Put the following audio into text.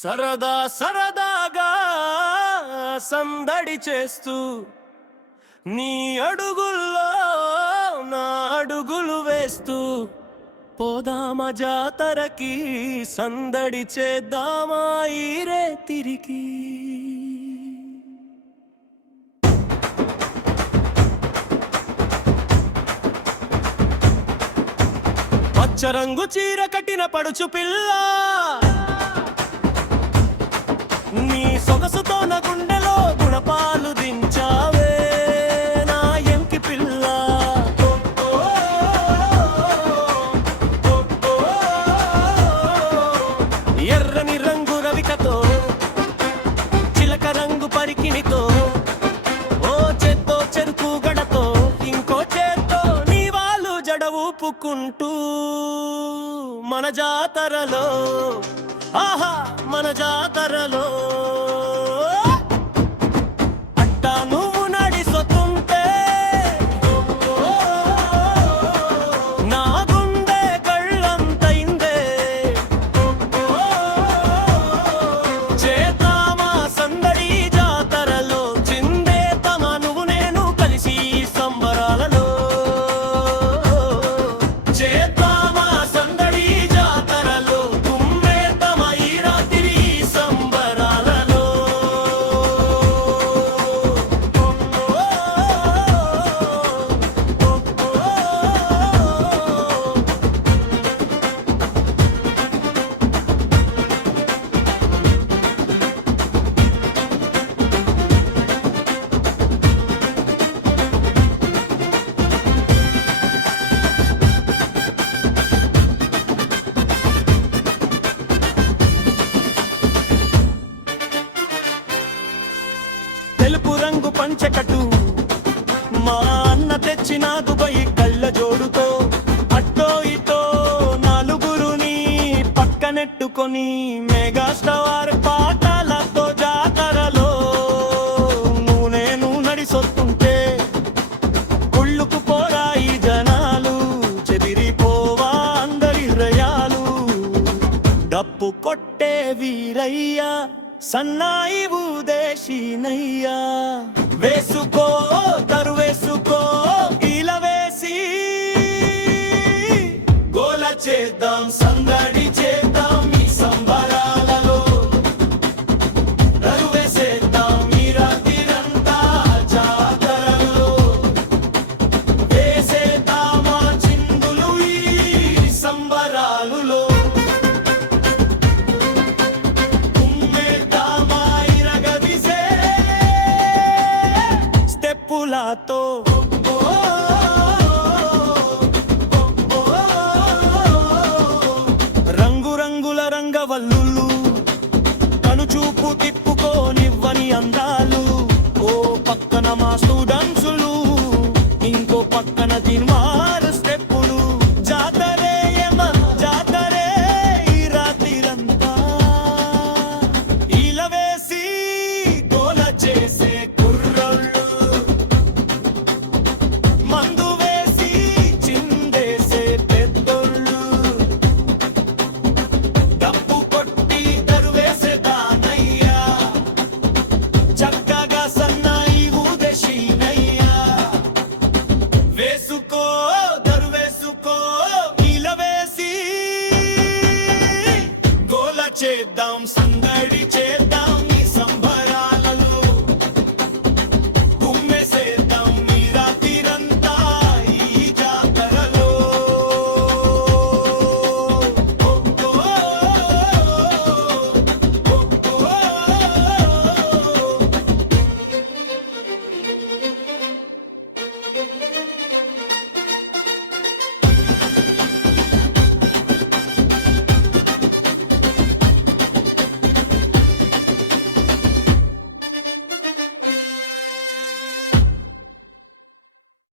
సరదా సరదాగా సందడి చేస్తూ నీ అడుగుల్లో నా అడుగులు వేస్తూ పోదామా జాతరకి సందడి చేద్దామా ఈరే తిరిగి. పచ్చరంగు చీర కట్టిన పడుచు పిల్ల నీ సొగసుతో నా గుండెలో గుణపాలు దించావే నా ఎంకి పిల్ల. ఎర్రని రంగు రవికతో చిలక రంగు పరికినితో ఓ చేత్తో చెరుకు గడతో ఇంకో చేత్తో నీ వాళ్ళు జడ ఊపుకుంటూ మన జాతరలో ఆహా మన జాతరలో అట్టా నువ్వు నడిసొస్తుంటే నా గుండె గళ్ళంతైందే. చేద్దామా సందడి జాతరలో చిందేద్దామా నువ్వు నేను కలిసి సంబరాలలో. చేద్దామా సందడి జాతరలో తుమ్మేద్దామా ఈ రాత్రి సంబరాలలో. తెలుపు రంగు పంచకట్టు మా అన్న తెచ్చిన దుబాయ్ కళ్ళ జోడుతో అట్టో ఇటో నలుగురుని పక్కనెట్టుకొని మెగాస్టార్ పాటలతో జాతరలో నువ్వు నేను నడిసొస్తుంటే కుళ్ళుకు పోరా ఈ జనాలు చెదిరిపోవా అందరి హృదయాలు. డప్పు కొట్టే వీరయ్యా సన్నాయి ఊదేశీనయ్యా వేసుకో తరువేసుకో ఇలా వేసి గోల చేద్దాం సందడి చేద్దాం ఈ సంబరాలలో. తరువేసేద్దాం ఈ రాత్రిరంతా జాతరలో వేసేద్దామా చిందులు ఈ సంబరాలులో. స్టెప్పులతో రంగురంగుల రంగవల్లులు కనుచూపు తిప్పుకోనివ్వని అందాలు. ఓ పక్కన మా స్టూడెంట్సులు ఇంకో పక్కన తిన్మారు స్టెప్పులు. జాతరే జాతరే ఈ రాత్రిరంతా ఇలా వేసి గోల చేసే కుర్రోళ్ళు మందు వేసి చిందేసే పెద్దోళ్ళు డప్పు కొట్టి తరువేసే దానయ్యా చక్కగా సన్నాయి ఊదేశీనయ్యా. వేసుకో తరువేసుకో ఇలా వేసి గోల చేద్దాం సందడి చేద్దాం